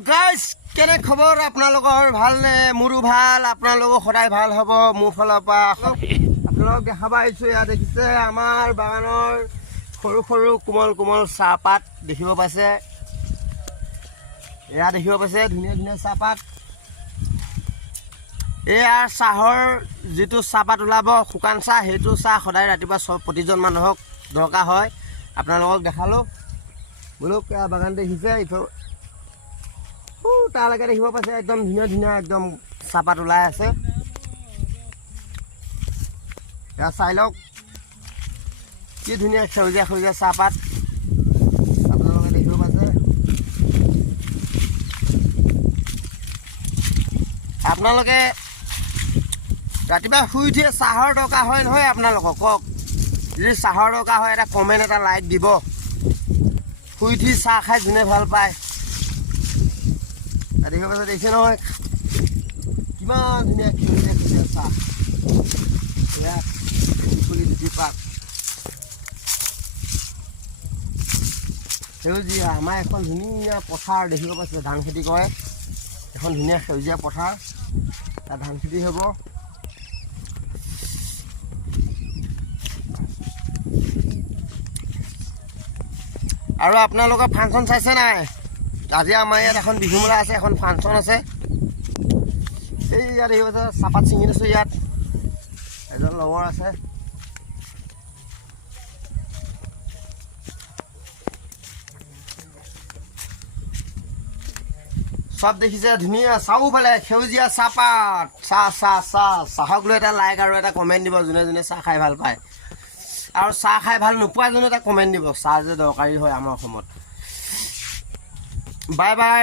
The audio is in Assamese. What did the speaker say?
গাইজ কেনে খবৰ আপোনালোকৰ ভালনে মোৰো ভাল আপোনালোকৰ সদায় ভাল হ'ব মোৰ ফালৰ পৰা আপোনালোক দেখাব আহিছোঁ ইয়াত দেখিছে আমাৰ বাগানৰ সৰু সৰু কোমল কোমল চাহপাত দেখিব পাইছে এয়া দেখিব পাইছে ধুনীয়া ধুনীয়া চাহপাত এয়া চাহৰ যিটো চাহপাত ওলাব শুকান চাহ সেইটো চাহ সদায় ৰাতিপুৱা প্ৰতিজন মানুহক দৰকাৰ হয় আপোনালোকক দেখালোঁ বোলো বাগান দেখিছে ইফালে তালৈকে দেখিব পাইছে একদম ধুনীয়া ধুনীয়া একদম চাহপাত ওলাই আছে এয়া চাই লওক কি ধুনীয়া সেউজীয়া সেউজীয়া চাহপাত আপোনালোকে দেখিব পাইছে আপোনালোকে ৰাতিপুৱা শুই উঠিয়ে চাহৰ দৰকাৰ হয় নহয় আপোনালোকক কওক যদি চাহৰ দৰকাৰ হয় এটা কমেণ্ট এটা লাইক দিব শুই উঠি চাহ খাই যোনে ভাল পায় দেখিব পাইছে দেখিছে নহয় কিমান ধুনীয়া সেউজীয়া সেউজীয়া চাহ এয়া ফুলি দুটি পাত সেউজীয়া আমাৰ এখন ধুনীয়া পথাৰ দেখিব পাইছে ধান খেতি কৰে এখন ধুনীয়া সেউজীয়া পথাৰ তাত ধান খেতি হ'ব আৰু আপোনালোকৰ ফাংচন চাইছে নাই আজি আমাৰ ইয়াত এখন বিহু মেলা আছে এখন ফাংচন আছে এই ইয়াত দেখিব পাইছে চাহপাত ছিঙি দিছোঁ ইয়াত এজন লগৰ আছে সব দেখিছে ধুনীয়া চাৰিওফালে সেউজীয়া চাহপাত চাহ চাহ চাহ চাহক লৈ এটা লাইক আৰু এটা কমেণ্ট দিব যোনে যোনে চাহ খাই ভাল পায় আৰু চাহ খাই ভাল নোপোৱা যোনে এটা কমেণ্ট দিব চাহ যে দৰকাৰী হয় আমাৰ অসমত বাই বাই